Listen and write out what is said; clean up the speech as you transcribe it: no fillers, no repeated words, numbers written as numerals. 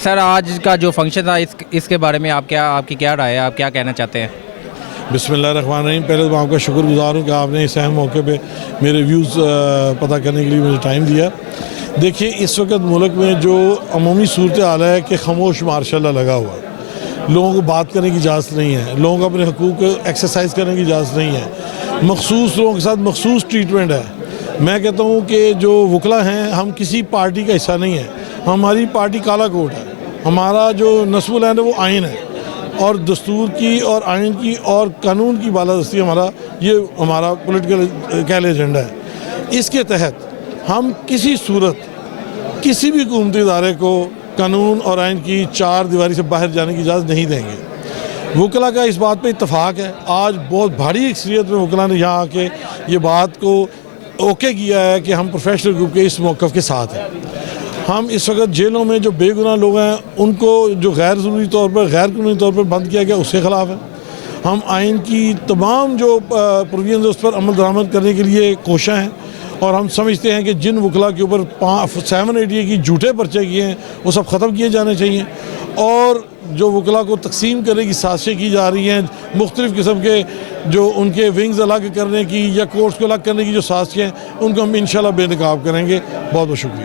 Sir आज का जो फंक्शन था इसके बारे में आपकी क्या राय है, आप क्या कहना चाहते हैं? बिस्मिल्लाहिर्रहमानिर्रहीम। पहले तो मैं आपका शुक्रगुजार हूँ कि आपने इस अहम मौके पे मेरे व्यूज़ पता करने के लिए मुझे टाइम दिया। देखिए, इस वक्त मुल्क में जो अमूमी सूरत हाल है कि खामोश मार्शल लगा हुआ है, लोगों को बात करने की इजाज़त नहीं है, लोगों को अपने हकूक़ एक्सरसाइज करने की इजाज़त नहीं है, मखसूस लोगों के साथ मखसूस ट्रीटमेंट है। मैं कहता हूँ कि जो वकला हैं, हम किसी पार्टी का हिस्सा नहीं है, हमारी पार्टी काला कोट है, हमारा जो नस्बुल है वो आइन है और दस्तूर की और आइन की और कानून की बालादस्ती हमारा पॉलिटिकल कैल एजेंडा है। इसके तहत हम किसी सूरत किसी भी हुकूमती इदारे को कानून और आइन की चार दीवारी से बाहर जाने की इजाज़त नहीं देंगे। वकला का इस बात पे इत्तफाक है। आज बहुत भारी अक्सरियत में वकला ने यहाँ आके ये बात को ओके किया है कि हम प्रोफेशनल ग्रुप के इस मौक़िफ़ के साथ हैं। हम इस वक्त जेलों में जो बेगुनाह लोग हैं उनको जो गैर ज़रूरी तौर पर गैर कानूनी तौर पर बंद किया गया उसके ख़िलाफ़ है। हम आइन की तमाम जो प्रोविजन उस पर अमल दरामद करने के लिए कोशिश हैं और हम समझते हैं कि जिन वकला के ऊपर 780 की झूठे पर्चे किए हैं वो सब ख़त्म किए जाने चाहिए और जो वकला को तकसीम करने की साजिशें की जा रही हैं, मुख्तलिफ़ किस्म के जो उनके विंग्स अलग करने की या कोर्ट्स को अलग करने की जो साजिशें हैं उनको हम इंशाल्लाह बेनकाब करेंगे। बहुत बहुत शुक्रिया।